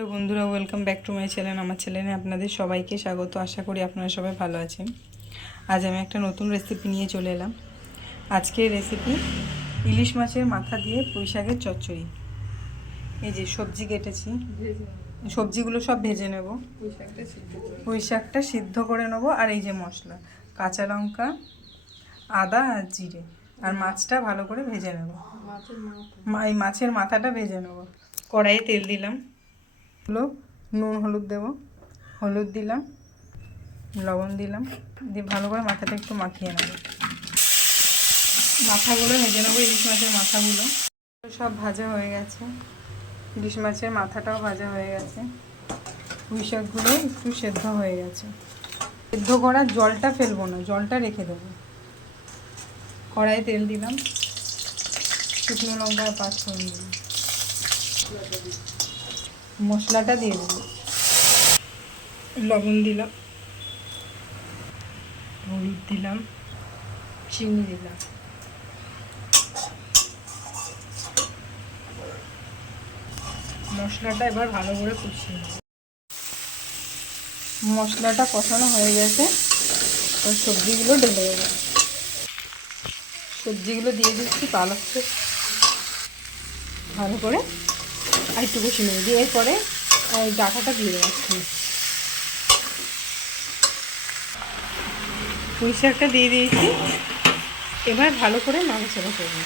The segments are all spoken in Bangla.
হ্যালো বন্ধুরা, welcome back to my channel. আমার চ্যানেলে আপনাদের সবাইকে স্বাগত। আশা করি আপনারা সবাই ভালো আছেন। আজ আমি একটা নতুন রেসিপি নিয়ে চলে এলাম। আজকের রেসিপি ইলিশ মাছের মাথা দিয়ে পুঁই শাকের চচ্চড়ি। এই যে সবজি কেটেছি, সবজিগুলো সব ভেজে নেব। পুঁই শাকটা সিদ্ধ করে নেব। আর এই যে মশলা, কাঁচা লঙ্কা, আদা আর জিরে, আর মাছটা ভালো করে ভেজে নেব। এই মাছের মাথাটা ভেজে নেব। কড়াইয়ে তেল দিলাম, নুন হলুদ দেব, হলুদ দিলাম, লবণ দিলাম, দিয়ে ভালো করে মাথাটা একটু মাখিয়ে নেব। মাথাগুলো ভেজে নেবো, ইলিশ মাছের মাথাগুলো সব ভাজা হয়ে গেছে। ইলিশ মাছের মাথাটাও ভাজা হয়ে গেছে। পুঁই শাকগুলো একটু সেদ্ধ হয়ে গেছে। সেদ্ধ করার জলটা ফেলবো না, জলটা রেখে দেবো। কড়াইয়ে তেল দিলাম, শুকনো লঙ্কা আর পাঁচফোড়ন দিলাম, মশলাটা দিয়ে দিলাম, লবণ দিলাম, হলুদ দিলাম, চিনি দিলাম। মশলাটা এবার ভালো করে কষিয়ে নেব। মশলাটা কষানো হয়ে গেছে, এবার সবজিগুলো ঢেলে দেবো। সবজিগুলো দিয়ে দিচ্ছি, পালকটা ভালো করে আর একটু কষিয়ে নেব। দিয়ে এরপরে ওই ডাঁটাটা দিয়ে দেওয়াচ্ছি। পুঁই শাকটা দিয়ে দিয়েছি, এবার ভালো করে নাড়াচাড়া করবো।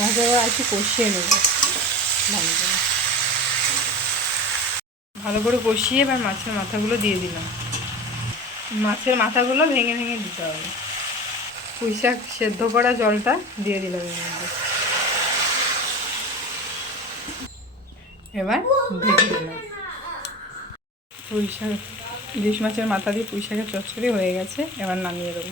এবার একটু কষিয়ে নেব ভালো করে। ভালো করে কষিয়ে এবার মাছের মাথাগুলো দিয়ে দিলাম। মাছের মাথাগুলো ভেঙে ভেঙে দিতে হবে। পুঁই শাক সেদ্ধ করা জলটা দিয়ে দিলাম এর মধ্যে। এবার ঢেকে দিলাম। পুঁই শাক, ইলিশ মাছের মাথা দিয়ে পুঁই শাকের চচ্চড়ি হয়ে গেছে। এবার নামিয়ে দেবো।